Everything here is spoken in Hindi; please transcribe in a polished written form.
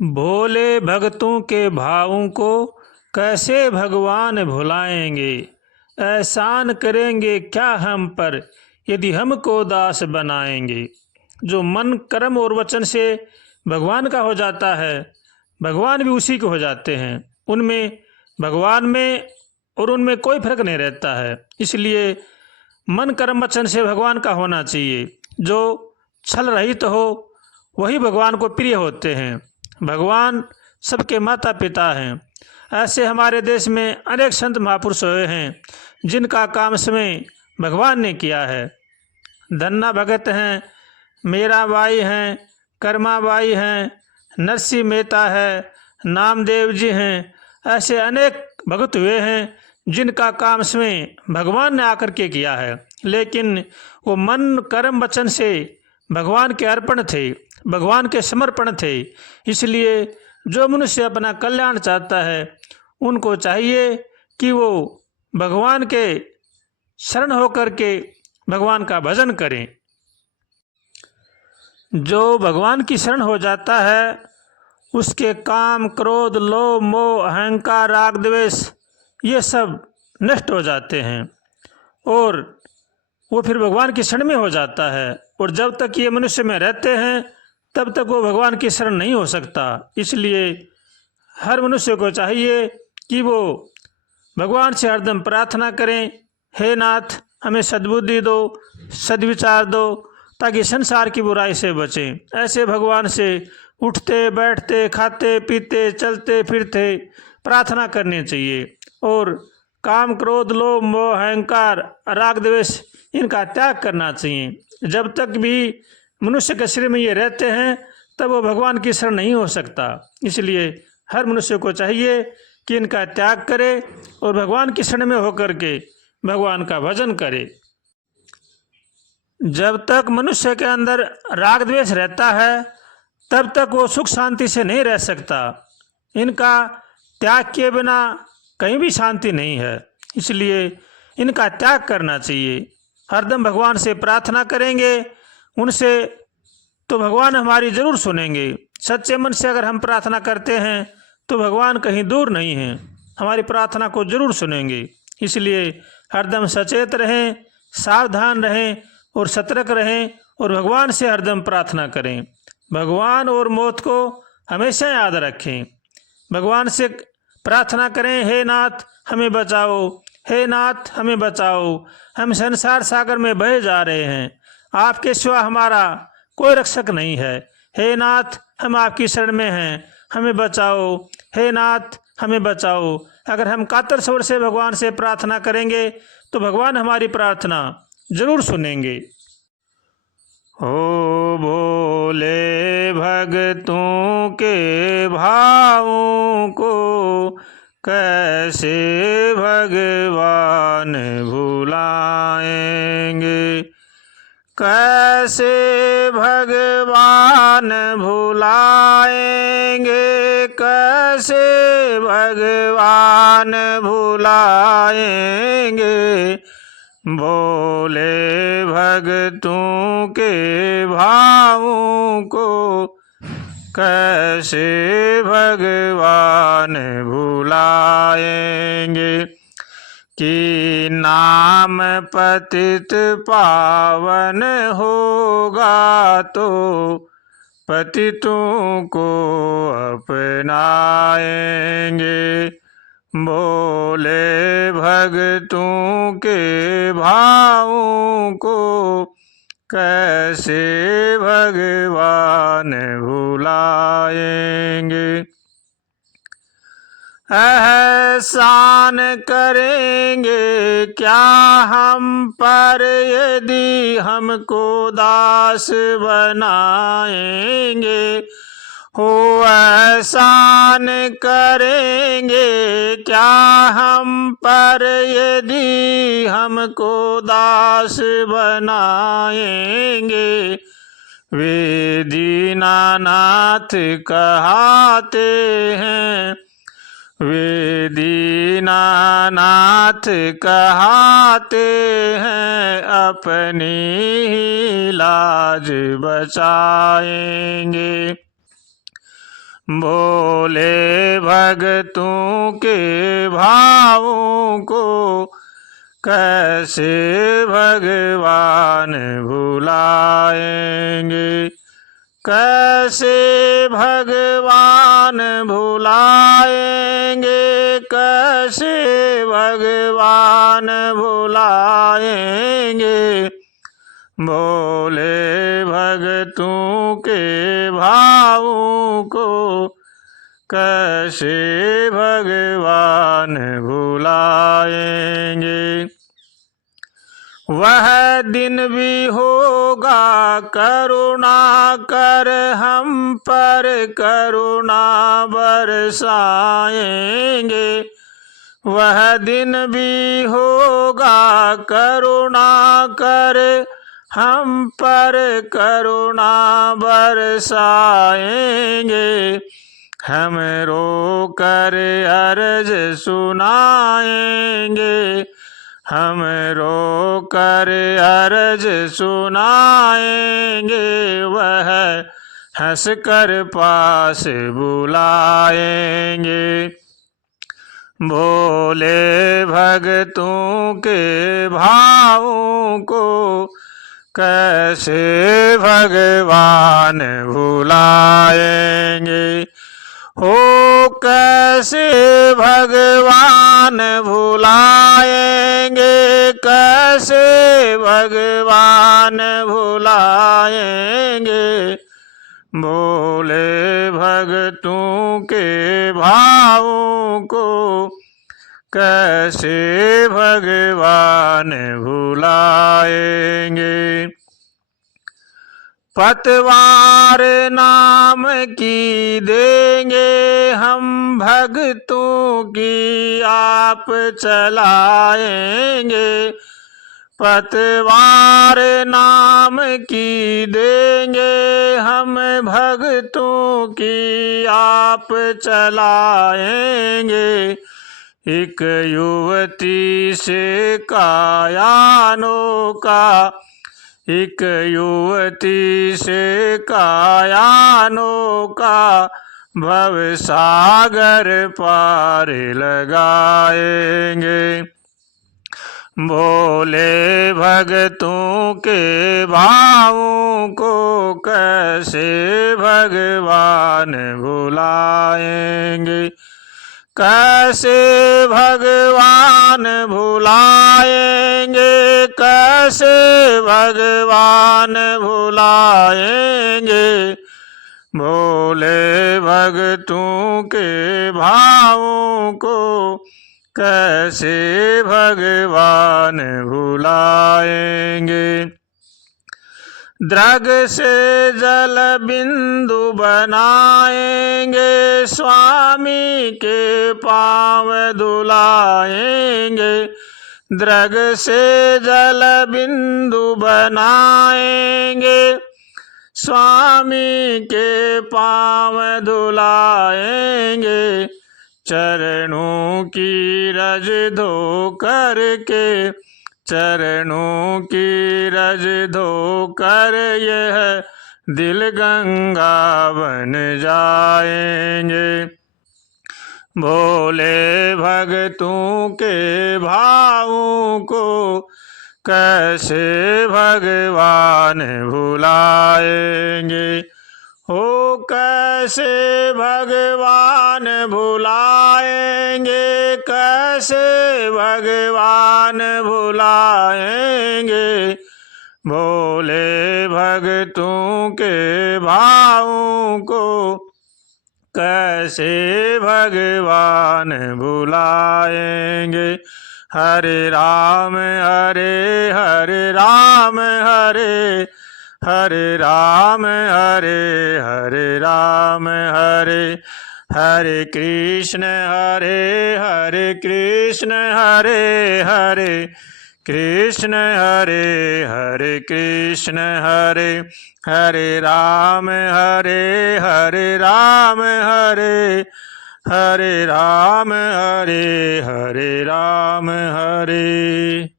भोले भक्तों के भावों को कैसे भगवान भुलाएंगे। एहसान करेंगे क्या हम पर यदि हमको दास बनाएंगे। जो मन कर्म और वचन से भगवान का हो जाता है, भगवान भी उसी के हो जाते हैं। उनमें भगवान में और उनमें कोई फर्क नहीं रहता है। इसलिए मन कर्म वचन से भगवान का होना चाहिए। जो छल रहित हो वही भगवान को प्रिय होते हैं। भगवान सबके माता पिता हैं। ऐसे हमारे देश में अनेक संत महापुरुष हुए हैं जिनका काम स्वयं भगवान ने किया है। धन्ना भगत हैं, मीराबाई हैं, कर्माबाई हैं, नरसिंह मेहता है, नामदेव जी हैं। ऐसे अनेक भगत हुए हैं जिनका काम स्वयं भगवान ने आकर के किया है। लेकिन वो मन कर्म वचन से भगवान के अर्पण थे, भगवान के समर्पण थे। इसलिए जो मनुष्य अपना कल्याण चाहता है उनको चाहिए कि वो भगवान के शरण होकर के भगवान का भजन करें। जो भगवान की शरण हो जाता है उसके काम क्रोध लोभ मोह अहंकार राग द्वेष ये सब नष्ट हो जाते हैं और वो फिर भगवान की शरण में हो जाता है। और जब तक ये मनुष्य में रहते हैं तब तक वो भगवान की शरण नहीं हो सकता। इसलिए हर मनुष्य को चाहिए कि वो भगवान से हरदम प्रार्थना करें, हे नाथ हमें सद्बुद्धि दो, सद्विचार दो, ताकि संसार की बुराई से बचें। ऐसे भगवान से उठते बैठते खाते पीते चलते फिरते प्रार्थना करनी चाहिए। और काम क्रोध लोभ मोह अहंकार राग द्वेष इनका त्याग करना चाहिए। जब तक भी मनुष्य के शरीर में ये रहते हैं तब वो भगवान की शरण नहीं हो सकता। इसलिए हर मनुष्य को चाहिए कि इनका त्याग करे और भगवान की शरण में होकर के भगवान का भजन करे। जब तक मनुष्य के अंदर राग द्वेष रहता है तब तक वो सुख शांति से नहीं रह सकता। इनका त्याग किए बिना कहीं भी शांति नहीं है। इसलिए इनका त्याग करना चाहिए। हरदम भगवान से प्रार्थना करेंगे उनसे तो भगवान हमारी ज़रूर सुनेंगे। सच्चे मन से अगर हम प्रार्थना करते हैं तो भगवान कहीं दूर नहीं हैं, हमारी प्रार्थना को ज़रूर सुनेंगे। इसलिए हरदम सचेत रहें, सावधान रहें और सतर्क रहें और भगवान से हरदम प्रार्थना करें। भगवान और मौत को हमेशा याद रखें। भगवान से प्रार्थना करें, हे नाथ हमें बचाओ, हे नाथ हमें बचाओ, हम संसार सागर में बहे जा रहे हैं, आपके सिवा हमारा कोई रक्षक नहीं है। हे नाथ हम आपकी शरण में हैं, हमें बचाओ, हे नाथ हमें बचाओ। अगर हम कातर स्वर से भगवान से प्रार्थना करेंगे तो भगवान हमारी प्रार्थना जरूर सुनेंगे। हो भोले भक्तों के भावों को कैसे भगवान भुलाएंगे, कैसे भगवान भुलाएंगे, कैसे भगवान भुलाएंगे। भोले भक्तों के भावों को कैसे भगवान भुलाएंगे। कि नाम पतित पावन होगा तो पतितों को अपनाएंगे। भोले भक्तों के भावों को कैसे भगवान भुलाएंगे। एहसान करेंगे क्या हम पर यदि हमको दास बनाएंगे। हो एहसान करेंगे क्या हम पर यदि हमको दास बनाएंगे। वे दीनानाथ कहाते हैं, वे दीनानाथ कहाते हैं, अपनी ही लाज बचाएंगे। भोले भगतों के भावों को कैसे भगवान भुलाएंगे, कैसे भगवान भुलाएंगे, कैसे भगवान भुलाएंगे। भोले भगतों के भावों को कैसे भगवान भुलाएंगे। वह दिन भी होगा करुणा कर हम पर करुणा बरसाएंगे। वह दिन भी होगा करुणा कर हम पर करुणा बरसाएंगे। हम रो कर अर्ज सुनाएंगे, हम रो कर अर्ज सुनाएंगे। वह हंस कर पास बुलाएंगे। भोले भगतों के भावों को कैसे भगवान भुलाएंगे। हो कैसे भगवान भुलाएंगे, कैसे भगवान भुलाएंगे। भोले भगतों के भावों को कैसे भगवान भुलाएंगे। पतवार नाम की देंगे हम भक्तों की आप चलाएंगे। पतवार नाम की देंगे हम भक्तों की आप चलाएंगे। एक युवती से कायानों का, एक युवती से कायानों का भव सागर पार लगाएंगे। भोले भगतों के भावों को कैसे भगवान भुलाएंगे, कैसे भगवान भुलाएंगे, कैसे भगवान भुलाएंगे। भोले भगतों के भावों को कैसे भगवान भुलाएंगे। द्रग से जल बिंदु बनाएंगे, स्वामी के पाँव धुलाएंगे। द्रग से जल बिंदु बनाएंगे, स्वामी के पाँव धुलाएंगे। चरणों की रज धो करके, चरणों की रज धो कर यह दिल गंगा बन जाएंगे। भोले भगतों के भावों को कैसे भगवान भुलाएंगे। हो कैसे भगवान भुलाएंगे, कैसे भगवान भुलाएंगे। भोले भगतों के भावों को कैसे भगवान भुलाएंगे। हरे राम हरे राम हरे हरे राम हरे राम हरे हरे कृष्ण हरे कृष्ण हरे कृष्ण हरे कृष्ण हरे राम हरे राम हरे राम हरे राम हरे।